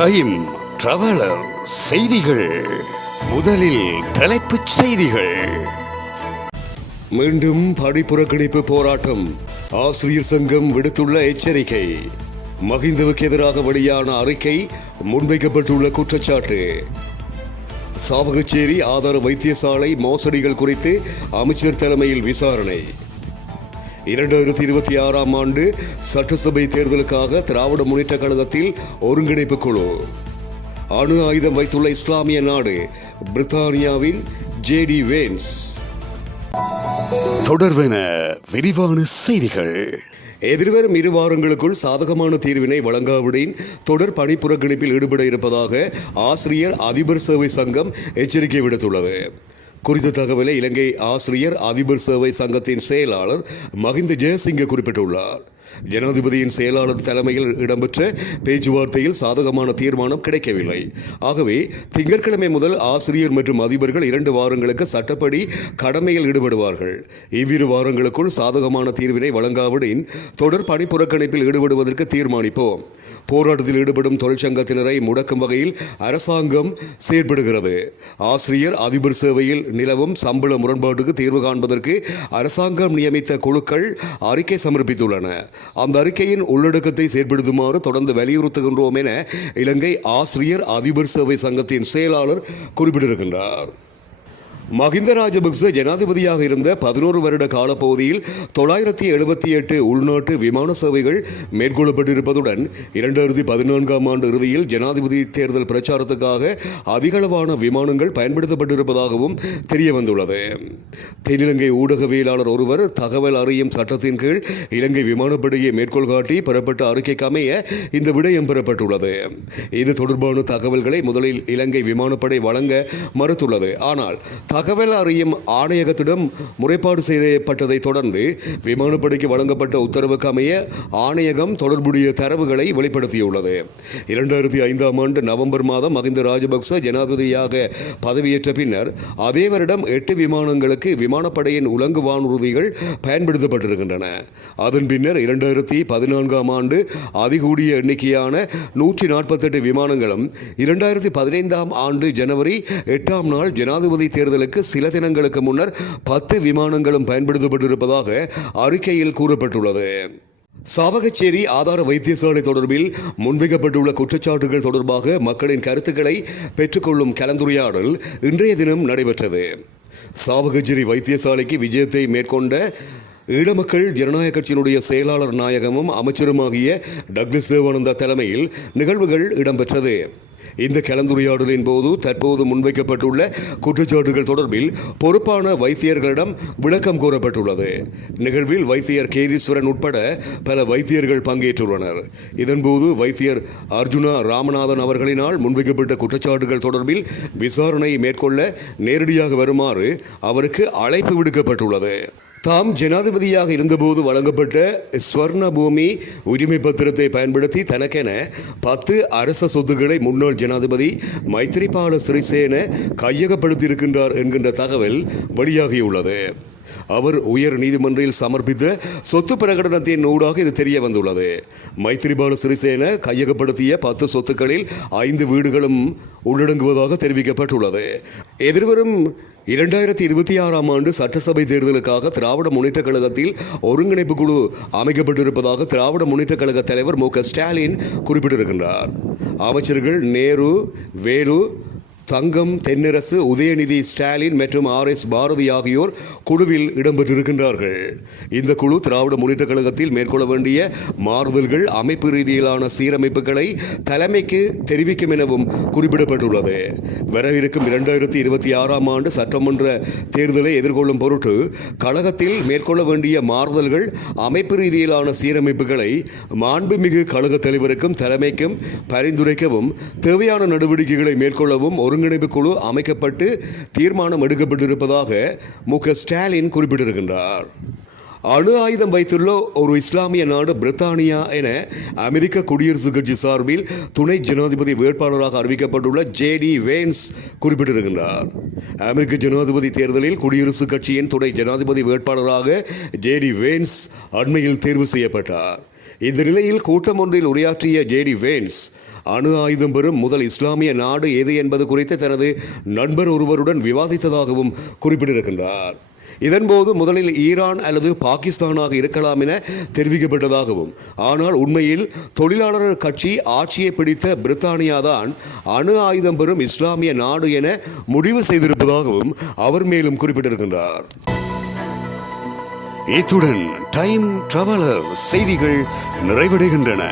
Time traveller செய்திகள். முதலில் தலைப்புச் செய்திகள். மீண்டும் படிப்புறக்கணிப்பு போராட்டம். ஆசிரியர் சங்கம் விடுத்துள்ள எச்சரிக்கை. மகிந்தவுக்கு எதிராக வெளியான அறிக்கை, முன்வைக்கப்பட்டுள்ள குற்றச்சாட்டு. சாவகச்சேரி ஆதார வைத்தியசாலை மோசடிகள் குறித்து அமைச்சர் தலைமையில் விசாரணை. 2026 ஆண்டு சட்டசபை தேர்தலுக்காக திராவிட முன்னேற்ற கழகத்தில் ஒருங்கிணைப்பு குழு. அணு ஆயுதம் வைத்துள்ள இஸ்லாமிய நாடு பிரித்தானியாவின் ஜேடி வேன்ஸ். தொடர்வென விரிவான செய்திகள். எதிர்வரும் 2 வாரங்களுக்குள் சாதகமான தீர்வினை வழங்காவிடின் தொடர் பணிப்புறக்கணிப்பில் ஈடுபட இருப்பதாக ஆசிரியர் அதிபர் சேவை சங்கம் எச்சரிக்கை விடுத்துள்ளது. குறித்த தகவலை இலங்கை ஆசிரியர் அதிபர் சேவை சங்கத்தின் செயலாளர் மகிந்த ஜெயசிங்க குறிப்பிட்டுள்ளார். ஜனாதிபதியின் செயலாளர் தலைமையில் இடம்பெற்ற பேச்சுவார்த்தையில் சாதகமான தீர்மானம் கிடைக்கவில்லை. ஆகவே திங்கட்கிழமை முதல் ஆசிரியர் மற்றும் அதிபர்கள் 2 வாரங்களுக்கு சட்டப்படி கடமையில் ஈடுபடுவார்கள். இவ்விரு வாரங்களுக்குள் சாதகமான தீர்வினை வழங்காவிடின் தொடர் பணிப்புறக்கணிப்பில் ஈடுபடுவதற்கு தீர்மானிப்போம். போராட்டத்தில் ஈடுபடும் தொழிற்சங்கத்தினரை முடக்கும் வகையில் அரசாங்கம் செயற்படுகிறது. ஆசிரியர் அதிபர் சேவையில் நிலவும் சம்பள முரண்பாட்டுக்கு தீர்வு காண்பதற்கு அரசாங்கம் நியமித்த குழுக்கள் அறிக்கை சமர்ப்பித்துள்ளன. அந்த அறிக்கையின் உள்ளடக்கத்தை செயற்படுத்துமாறு தொடர்ந்து வலியுறுத்துகின்றோம் என இலங்கை ஆசிரியர் அதிபர் சேவை சங்கத்தின் செயலாளர் குறிப்பிட்டிருக்கின்றார். மகிந்த ராஜபக்ச ஜனாதிபதியாக இருந்த 11 வருட காலப்பகுதியில் 978 உள்நாட்டு விமான சேவைகள் மேற்கொள்ளப்பட்டிருப்பதுடன் 2014 ஆண்டு இறுதியில் ஜனாதிபதி தேர்தல் பிரச்சாரத்துக்காக அதிகளவான விமானங்கள் பயன்படுத்தப்பட்டிருப்பதாகவும் தெரிய வந்துள்ளது. தென்னிலங்கை ஊடகவியலாளர் ஒருவர் தகவல் அறியும் சட்டத்தின் கீழ் இலங்கை விமானப்படையை மேற்கோள் காட்டி பெறப்பட்ட அறிக்கைக்கு அமைய இந்த விடயம் பெறப்பட்டுள்ளது. இது தொடர்பான தகவல்களை முதலில் இலங்கை விமானப்படை வழங்க மறுத்துள்ளது. ஆனால் தகவல் அறியும் ஆணையகத்திடம் முறைப்பாடு செய்யப்பட்டதை தொடர்ந்து விமானப்படைக்கு வழங்கப்பட்ட உத்தரவுக்கு அமைய ஆணையகம் தொடர்புடைய தரவுகளை வெளிப்படுத்தியுள்ளது. 2005 ஆண்டு நவம்பர் மாதம் மகிந்த ராஜபக்ச ஜனாதிபதியாக பதவியேற்ற பின்னர் அதே வருடம் 8 விமானங்களுக்கு விமானப்படையின் உலங்கு வானூர்திகள் பயன்படுத்தப்பட்டிருக்கின்றன. அதன் பின்னர் 2014 ஆண்டு அதிகூடிய எண்ணிக்கையான 148 விமானங்களும் 2015 ஆண்டு ஜனவரி 8 நாள் ஜனாதிபதி தேர்தலுக்கு சில தினங்களுக்கு முன்னர் 10 விமானங்களும் பயன்படுத்தப்பட்டிருப்பதாக அறிக்கையில் கூறப்பட்டுள்ளது. சாவகச்சேரி ஆதார வைத்தியசாலை தொடர்பில் முன்வைக்கப்பட்டுள்ள குற்றச்சாட்டுகள் தொடர்பாக மக்களின் கருத்துக்களை பெற்றுக்கொள்ளும் கலந்துரையாடல் இன்றைய தினம் நடைபெற்றது. சாவகச்சேரி வைத்தியசாலைக்கு விஜயத்தை மேற்கொண்ட ஈழமக்கள் ஜனநாயக கட்சியினுடைய செயலாளர் நாயகமும் அமைச்சருமாகிய டக்ளஸ் தேவானந்தா தலைமையில் நிகழ்வுகள் இடம்பெற்றது. இந்த கலந்துரையாடலின் போது தற்போது முன்வைக்கப்பட்டுள்ள குற்றச்சாட்டுகள் தொடர்பில் பொறுப்பான வைத்தியர்களிடம் விளக்கம் கோரப்பட்டுள்ளது. நிகழ்வில் வைத்தியர் கேதீஸ்வரன் உட்பட பல வைத்தியர்கள் பங்கேற்றுள்ளனர். இதன்போது வைத்தியர் அர்ஜுனா ராமநாதன் அவர்களினால் முன்வைக்கப்பட்ட குற்றச்சாட்டுகள் தொடர்பில் விசாரணை மேற்கொள்ள நேரடியாக வருமாறு அவருக்கு அழைப்பு விடுக்கப்பட்டுள்ளது. தாம் ஜனாதிபதியாக இருந்தபோது வழங்கப்பட்ட ஸ்வர்ண பூமி உரிமை பத்திரத்தை பயன்படுத்தி தனக்கென 10 அரச சொத்துக்களை முன்னாள் ஜனாதிபதி மைத்ரிபால சிறிசேன கையகப்படுத்தியிருக்கின்றார் என்கின்ற தகவல் வெளியாகியுள்ளது. அவர் உயர் நீதிமன்றில் சமர்ப்பித்த சொத்து பிரகடனத்தின் ஊடாக இது தெரிய வந்துள்ளது. மைத்ரிபால சிறிசேன கையகப்படுத்திய 10 சொத்துக்களில் 5 வீடுகளும் உள்ளடங்குவதாக தெரிவிக்கப்பட்டுள்ளது. எதிர்வரும் 2026 ஆண்டு சட்டசபை தேர்தலுக்காக திராவிட முன்னேற்ற கழகத்தில் ஒருங்கிணைப்பு குழு அமைக்கப்பட்டிருப்பதாக திராவிட முன்னேற்ற கழக தலைவர் மு.க. ஸ்டாலின் குறிப்பிட்டிருக்கின்றார். அமைச்சர்கள் நேரு, வேலு, தங்கம் தென்னரசு, உதயநிதி ஸ்டாலின் மற்றும் RS பாரதி ஆகியோர் குழுவில் இடம்பெற்றிருக்கின்றார்கள். இந்த குழு திராவிட முன்னேற்ற கழகத்தில் மேற்கொள்ள வேண்டிய மாறுதல்கள், அமைப்பு ரீதியிலான சீரமைப்புகளை தலைமைக்கு தெரிவிக்கும் எனவும் குறிப்பிடப்பட்டுள்ளது. வரவிருக்கும் 2026 ஆண்டு சட்டமன்ற தேர்தலை எதிர்கொள்ளும் பொருட்டு கழகத்தில் மேற்கொள்ள வேண்டிய மாறுதல்கள், அமைப்பு ரீதியிலான சீரமைப்புகளை மாண்புமிகு கழக தலைவருக்கும் தலைமைக்கும் பரிந்துரைக்கவும் தேவையான நடவடிக்கைகளை மேற்கொள்ளவும் ஒருங்கிணைப்பு குழு அமைக்கப்பட்டு தீர்மானம் எடுக்கப்பட்டிருப்பதாக மு.க. ஸ்டாலின் குறிப்பிட்டிருக்கின்றார். அணு ஆயுதம் வைத்துள்ள ஒரு இஸ்லாமிய நாடு பிரித்தானியா என அமெரிக்க குடியரசுக் கட்சி சார்பில் துணை ஜனாதிபதி வேட்பாளராக அறிவிக்கப்பட்டுள்ள ஜேடி வேன்ஸ் குறிப்பிட்டிருக்கின்றார். அமெரிக்க ஜனாதிபதி தேர்தலில் குடியரசுக் கட்சியின் துணை ஜனாதிபதி வேட்பாளராக ஜேடி வேன்ஸ் அண்மையில் தேர்வு செய்யப்பட்டார். இந்த நிலையில் கூட்டம் ஒன்றில் உரையாற்றிய ஜேடி வேன்ஸ் அணு ஆயுதம் பெறும் முதல் இஸ்லாமிய நாடு எது என்பது குறித்து தனது நண்பர் ஒருவருடன் விவாதித்ததாகவும் குறிப்பிட்டிருக்கின்றார். இதன்போது முதலில் ஈரான் அல்லது பாகிஸ்தானாக இருக்கலாம் என தெரிவிக்கப்பட்டதாகவும், ஆனால் உண்மையில் தொழிலாளர் கட்சி ஆட்சியை பிடித்த பிரித்தானியாதான் அணு ஆயுதம் பெறும் இஸ்லாமிய நாடு என முடிவு செய்திருப்பதாகவும் அவர் மேலும் குறிப்பிட்டிருக்கின்றார். இத்துடன் டைம் டிராவலர் செய்திகள் நிறைவடைகின்றன.